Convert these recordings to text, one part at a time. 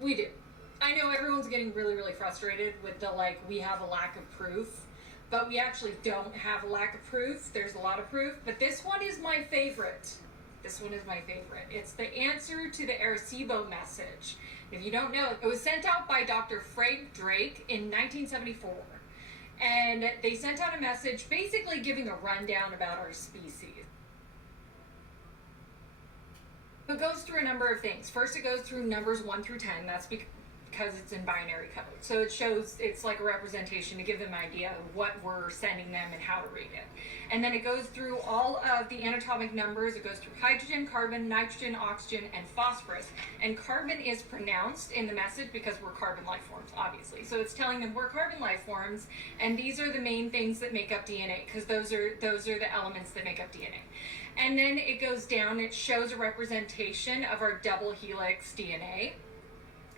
We do. I know everyone's getting really, really frustrated with the like, we have a lack of proof, but we actually don't have a lack of proof. There's a lot of proof, but this one is my favorite. This one is my favorite. It's the answer to the Arecibo message. If you don't know, it was sent out by Dr. Frank Drake in 1974. And they sent out a message basically giving a rundown about our species. It goes through a number of things. First, it goes through numbers 1 through 10. That's because it's in binary code. So it shows, it's like a representation to give them an idea of what we're sending them and how to read it. And then it goes through all of the anatomic numbers. It goes through hydrogen, carbon, nitrogen, oxygen, and phosphorus. And carbon is pronounced in the message because we're carbon life forms, obviously. So it's telling them we're carbon life forms, and these are the main things that make up DNA, because those are the elements that make up DNA. And then it goes down, it shows a representation of our double helix DNA.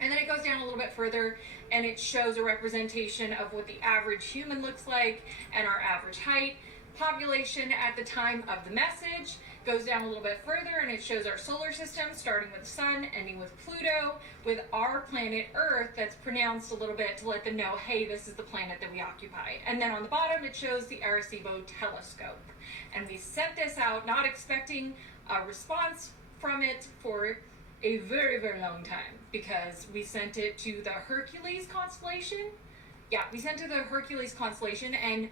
And then it goes down a little bit further and it shows a representation of what the average human looks like and our average height. Population at the time of the message goes down a little bit further and it shows our solar system, starting with the sun, ending with Pluto, with our planet Earth that's pronounced a little bit to let them know, hey, this is the planet that we occupy. And then on the bottom, it shows the Arecibo telescope. And we sent this out not expecting a response from it for a very, very long time, because we sent it to the Hercules constellation. Yeah, we sent it to the Hercules constellation, and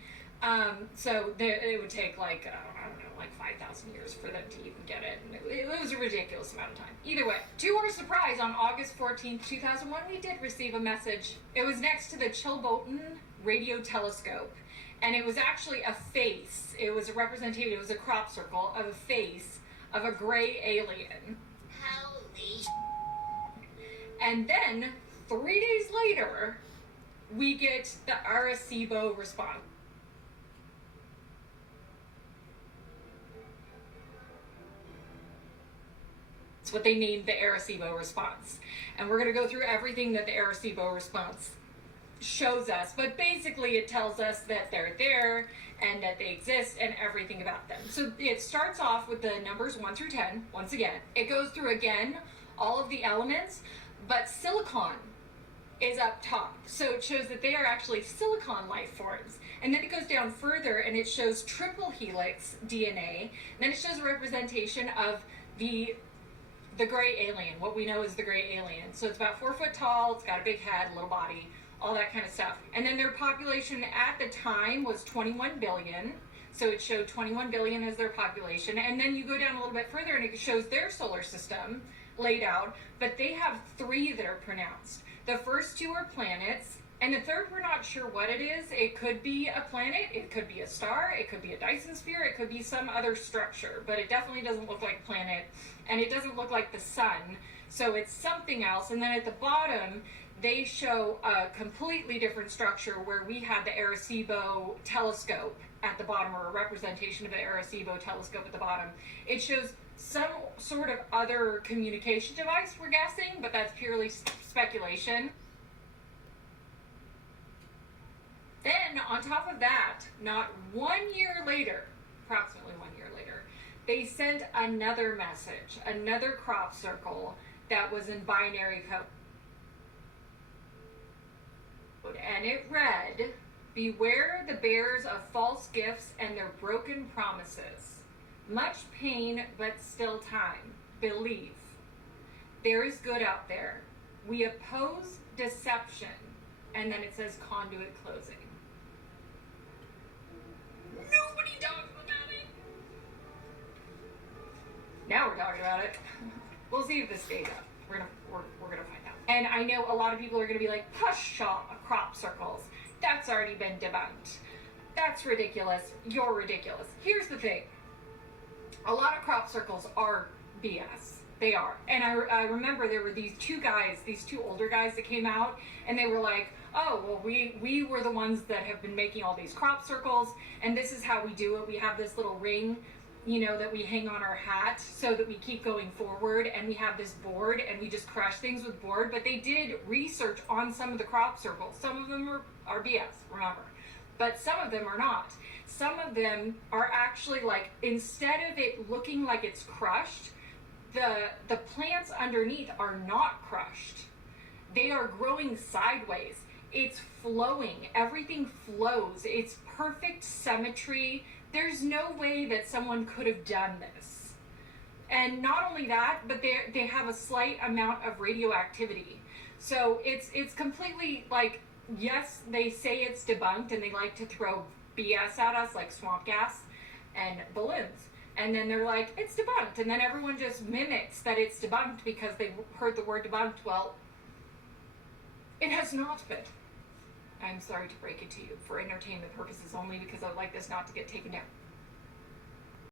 so it would take like, I don't know, like 5,000 years for them to even get it. And it was a ridiculous amount of time. Either way, to our surprise, on August 14th, 2001, we did receive a message. It was next to the Chilcotin radio telescope, and it was actually a face. It was a representation, it was a crop circle of a face of a gray alien. Holy. And then 3 days later, we get the Arecibo response. It's what they named the Arecibo response. And we're going to go through everything that the Arecibo response shows us, but basically it tells us that they're there and that they exist and everything about them. So it starts off with the numbers 1 through 10, once again. It goes through again all of the elements, but silicon is up top. So it shows that they are actually silicon life forms. And then it goes down further and it shows triple helix DNA. And then it shows a representation of the gray alien, what we know is the gray alien. So it's about 4 foot tall, it's got a big head, little body, all that kind of stuff. And then their population at the time was 21 billion. So it showed 21 billion as their population. And then you go down a little bit further and it shows their solar system laid out, but they have 3 that are pronounced. The first 2 are planets, and the third we're not sure what it is. It could be a planet, it could be a star, it could be a Dyson sphere, it could be some other structure, but it definitely doesn't look like a planet, and it doesn't look like the sun, so it's something else. And then at the bottom, they show a completely different structure where we had the Arecibo telescope at the bottom, or a representation of the Arecibo telescope at the bottom. It shows some sort of other communication device, we're guessing, but that's purely speculation. Then, on top of that, not 1 year later, approximately 1 year later, they sent another message, another crop circle that was in binary code. And it read, "Beware the bearers of false gifts and their broken promises. Much pain, but still time. Believe. There is good out there. We oppose deception." And then it says conduit closing. Nobody talks about it. Now we're talking about it. We'll see if this stays up. We're gonna find out. And I know a lot of people are gonna be like, "Pshaw, crop circles. That's already been debunked. That's ridiculous. You're ridiculous." Here's the thing. A lot of crop circles are BS. They are. And I remember there were these 2 guys, these 2 older guys that came out, and they were like, "Oh, well, we were the ones that have been making all these crop circles, and this is how we do it. We have this little ring, you know, that we hang on our hat so that we keep going forward, and we have this board, and we just crush things with board." But they did research on some of the crop circles. Some of them are BS, remember. But some of them are not. Some of them are actually like, instead of it looking like it's crushed, the plants underneath are not crushed. They are growing sideways. It's flowing. Everything flows. It's perfect symmetry. There's no way that someone could have done this. And not only that, but they have a slight amount of radioactivity. So it's completely like, yes, they say it's debunked, and they like to throw BS at us like swamp gas and balloons. And then they're like, it's debunked. And then everyone just mimics that it's debunked because they heard the word debunked. Well, it has not been. I'm sorry to break it to you, for entertainment purposes only, because I'd like this not to get taken down.